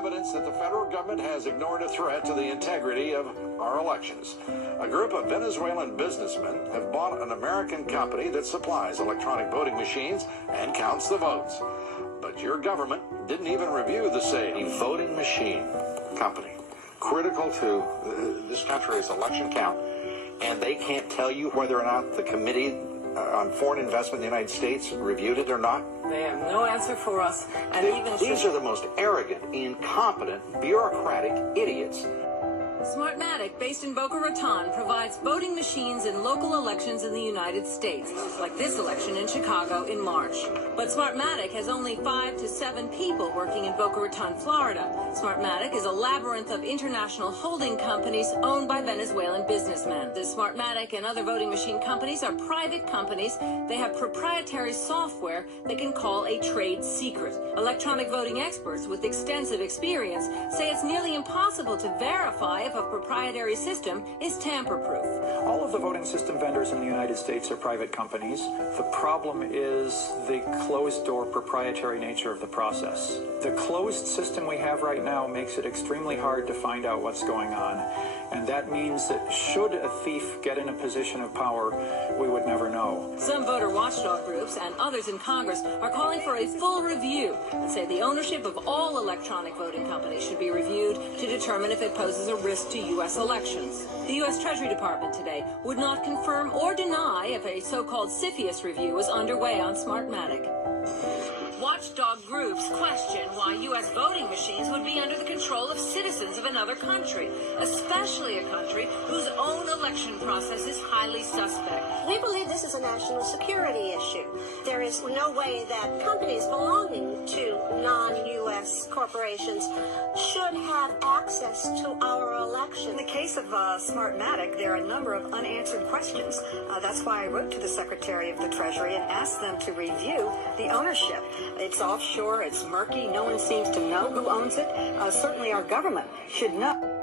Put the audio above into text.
evidence that the federal government has ignored a threat to the integrity of our elections. A group of Venezuelan businessmen have bought an American company that supplies electronic voting machines and counts the votes. But your government didn't even review the same voting machine company, critical to this country's election count, and they can't tell you whether or not the Committee on Foreign Investment in the United States reviewed it or not? They have no answer for us, and These are the most arrogant, incompetent, bureaucratic idiots. Smartmatic, based in Boca Raton, provides voting machines in local elections in the United States, like this election in Chicago in March. But Smartmatic has only 5 to 7 people working in Boca Raton, Florida. Smartmatic is a labyrinth of international holding companies owned by Venezuelan businessmen. The Smartmatic and other voting machine companies are private companies. They have proprietary software they can call a trade secret. Electronic voting experts with extensive experience say it's nearly impossible to verify if a proprietary system is tamper-proof. All of the voting system vendors in the United States are private companies. The problem is the closed-door proprietary nature of the process. The closed system we have right now makes it extremely hard to find out what's going on. And that means that should a thief get in a position of power, we would never know. Some voter watchdog groups and others in Congress are calling for a full review and say the ownership of all electronic voting companies should be reviewed to determine if it poses a risk to U.S. elections. The U.S. Treasury Department today would not confirm or deny if a so-called CFIUS review is underway on Smartmatic. Watchdog groups question why U.S. voting machines would be under the control of citizens of another country, especially a country whose own election process is highly suspect. We believe this is a national security issue. There is no way that companies belonging to non-U.S. corporations should have access to our election. In the case of Smartmatic, there are a number of unanswered questions. That's why I wrote to the Secretary of the Treasury and asked them to review the ownership. It's offshore, it's murky, no one seems to know who owns it. Certainly our government should know.